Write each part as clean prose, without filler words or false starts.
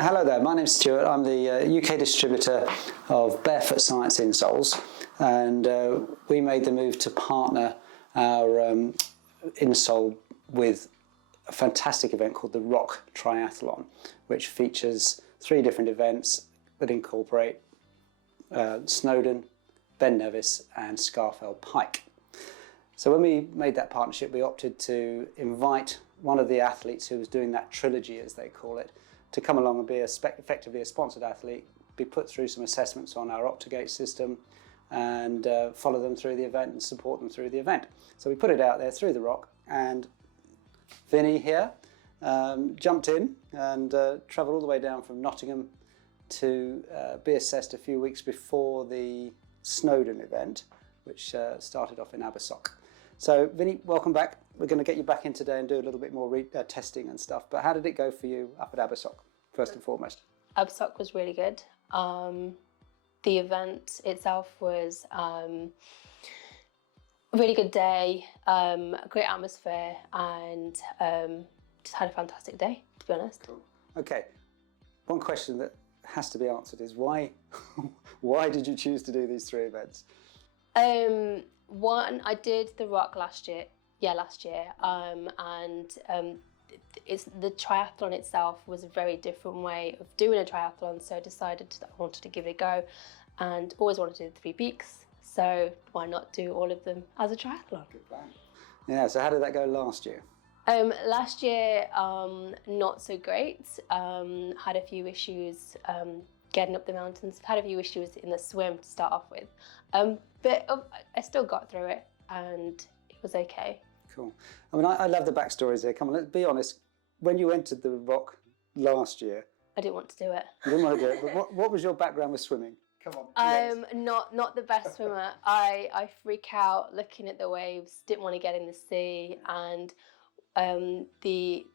Hello there, my name's Stuart. I'm the UK distributor of Barefoot Science Insoles, and we made the move to partner our insole with a fantastic event called the ROC Triathlon, which features 3 different events that incorporate Snowdon, Ben Nevis and Scafell Pike. So when we made that partnership, we opted to invite one of the athletes who was doing that trilogy, as they call it, to come along and be effectively a sponsored athlete, be put through some assessments on our Optigate system and follow them through the event and support them through the event. So we put it out there through the ROC, and Vini here jumped in and travelled all the way down from Nottingham to be assessed a few weeks before the Snowdon event, which started off in Abersoch. So Vini, welcome back. We're going to get you back in today and do a little bit more testing and stuff. But how did it go for you up at Abersoch, first and foremost? Abersoch was really good. The event itself was a really good day, a great atmosphere, and just had a fantastic day, to be honest. Cool. Okay, one question that has to be answered is why did you choose to do these 3 events? One, I did the ROC last year, and it's the triathlon itself was a very different way of doing a triathlon, so I decided that I wanted to give it a go, and always wanted to do the 3 peaks, so why not do all of them as a triathlon? Good plan. Yeah, so how did that go last year? Last year, not so great. Had a few issues getting up the mountains. Had a few issues in the swim to start off with, but I still got through it, and it was okay. Cool. I mean, I love the backstories here. Come on, let's be honest. When you entered the ROC last year, I didn't want to do it. You didn't want to do it. But what was your background with swimming? Come on. Not the best swimmer. I freak out looking at the waves. Didn't want to get in the sea, and the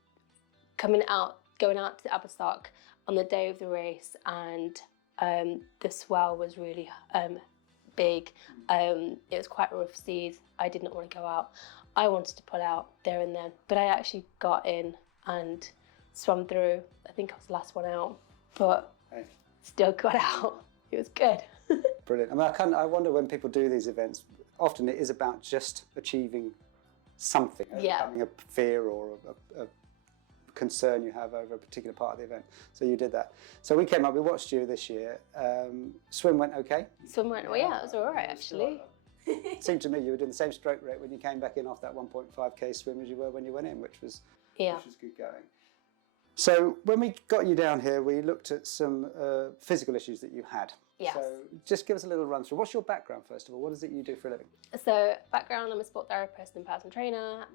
going out to Abersoch on the day of the race, and the swell was really big. It was quite rough seas. I did not want to go out. I wanted to pull out there and then, but I actually got in and swam through. I think I was the last one out, but still got out. It was good. Brilliant. I mean, I wonder when people do these events, often it is about just achieving something, overcoming a fear or a concern you have over a particular part of the event. So you did that. So we came up, we watched you this year. Swim went okay? Swim went, well, yeah, it was all right, actually. It seemed to me you were doing the same stroke rate when you came back in off that 1.5k swim as you were when you went in, which was good going. So when we got you down here, we looked at some physical issues that you had. Yes. So just give us a little run through. What's your background, first of all? What is it you do for a living? So background, I'm a sport therapist and personal trainer,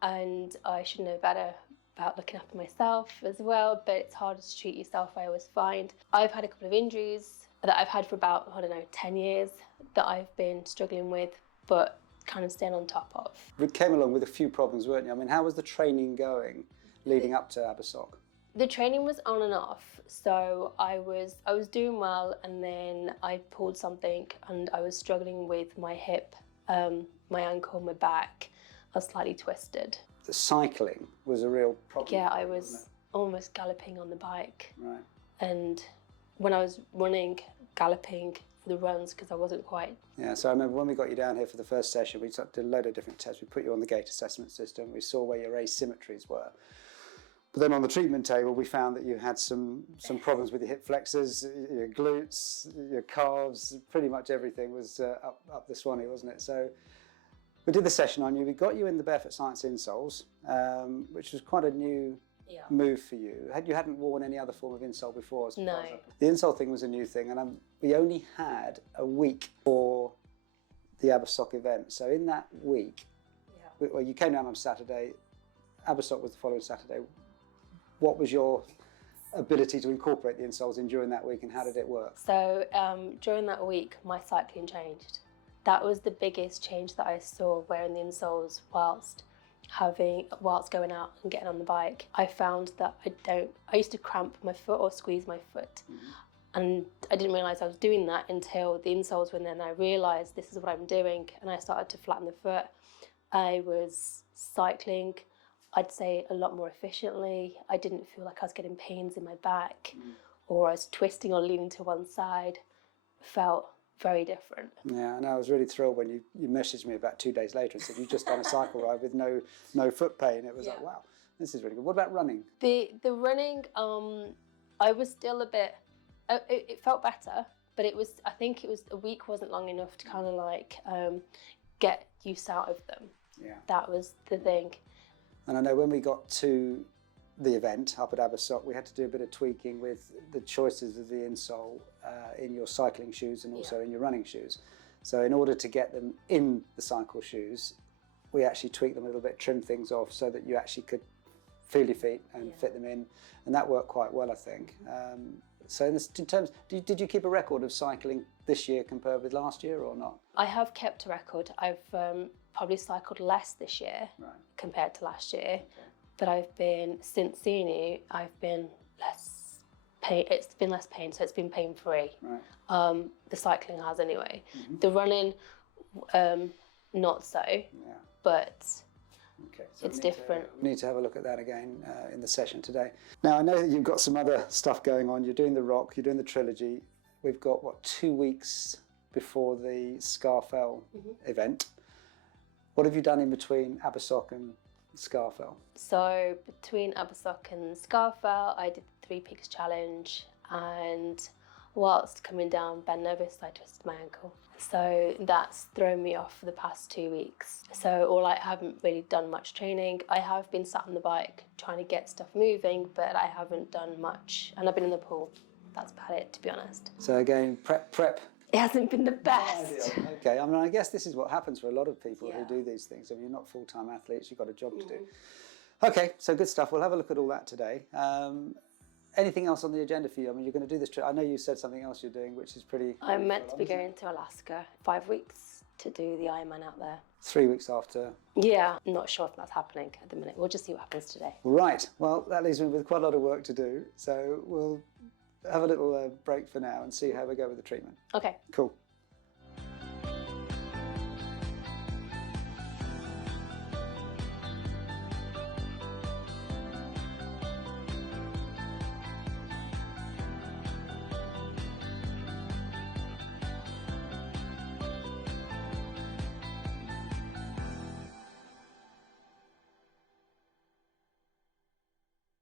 and I should know better about looking after myself as well, but it's harder to treat yourself, I always find. I've had a couple of injuries that I've had for about, 10 years that I've been struggling with, but kind of staying on top of. We came along with a few problems, weren't you? I mean, how was the training going leading up to Abersoch? The training was on and off, so I was doing well, and then I pulled something and I was struggling with my hip, my ankle, my back. I was slightly twisted. The cycling was a real problem. Yeah, I was almost galloping on the bike. Right. And when I was running, galloping for the runs because I wasn't quite. Yeah, so I remember when we got you down here for the first session, we did a load of different tests. We put you on the gait assessment system. We saw where your asymmetries were. But then on the treatment table, we found that you had some problems with your hip flexors, your glutes, your calves, pretty much everything was up the swanny, wasn't it? So we did the session on you. We got you in the Barefoot Science Insoles, which was quite a new move for you. You hadn't worn any other form of insole before? No. The insole thing was a new thing, and we only had a week for the Abersoch event. So in that week, well, you came down on Saturday, Abersoch was the following Saturday. What was your ability to incorporate the insoles in during that week, and how did it work? So during that week, my cycling changed. That was the biggest change that I saw, wearing the insoles whilst going out and getting on the bike. I found that I used to cramp my foot or squeeze my foot. And I didn't realise I was doing that until the insoles were in there, and I realised this is what I'm doing, and I started to flatten the foot. I was cycling, I'd say a lot more efficiently. I didn't feel like I was getting pains in my back or I was twisting or leaning to one side. Felt very different. Yeah, and I was really thrilled when you messaged me about 2 days later and said you've just done a cycle ride with no foot pain. It was like, wow, this is really good. What about running? The running, I was still a bit, it felt better, but I think a week wasn't long enough to kind of like get use out of them. Yeah. That was the thing. And I know when we got to the event up at Abersock, we had to do a bit of tweaking with the choices of the insole in your cycling shoes and also in your running shoes. So in order to get them in the cycle shoes, we actually tweaked them a little bit, trimmed things off so that you actually could feel your feet and fit them in. And that worked quite well, I think. So in terms, did you keep a record of cycling this year compared with last year or not? I have kept a record. I've probably cycled less this year compared to last year. Okay. But since seeing you, I've been less pain. It's been less pain, so it's been pain-free. Right. The cycling has anyway. Mm-hmm. The running, not so. Yeah. But okay, so it's different. We need to have a look at that again in the session today. Now, I know that you've got some other stuff going on. You're doing the ROC, you're doing the trilogy. We've got, 2 weeks before the Scafell event. What have you done in between Abersock and Scafell? So between Abersock and Scafell, I did the 3 Peaks Challenge, and whilst coming down Ben Nevis, I twisted my ankle. So that's thrown me off for the past 2 weeks. So I haven't really done much training. I have been sat on the bike trying to get stuff moving, but I haven't done much. And I've been in the pool. That's about it, to be honest. So again, prep. It hasn't been the best. Okay, I mean, I guess this is what happens for a lot of people who do these things. I mean, you're not full-time athletes, you've got a job to do. Okay, so good stuff. We'll have a look at all that today. Anything else on the agenda for you? I mean, you're going to do this trip. I know you said something else you're doing, which is pretty... I'm meant to be going to Alaska 5 weeks to do the Ironman out there. 3 weeks after? Yeah, I'm not sure if that's happening at the minute. We'll just see what happens today. Right, well, that leaves me with quite a lot of work to do. So we'll have a little break for now and see how we go with the treatment. Okay. Cool.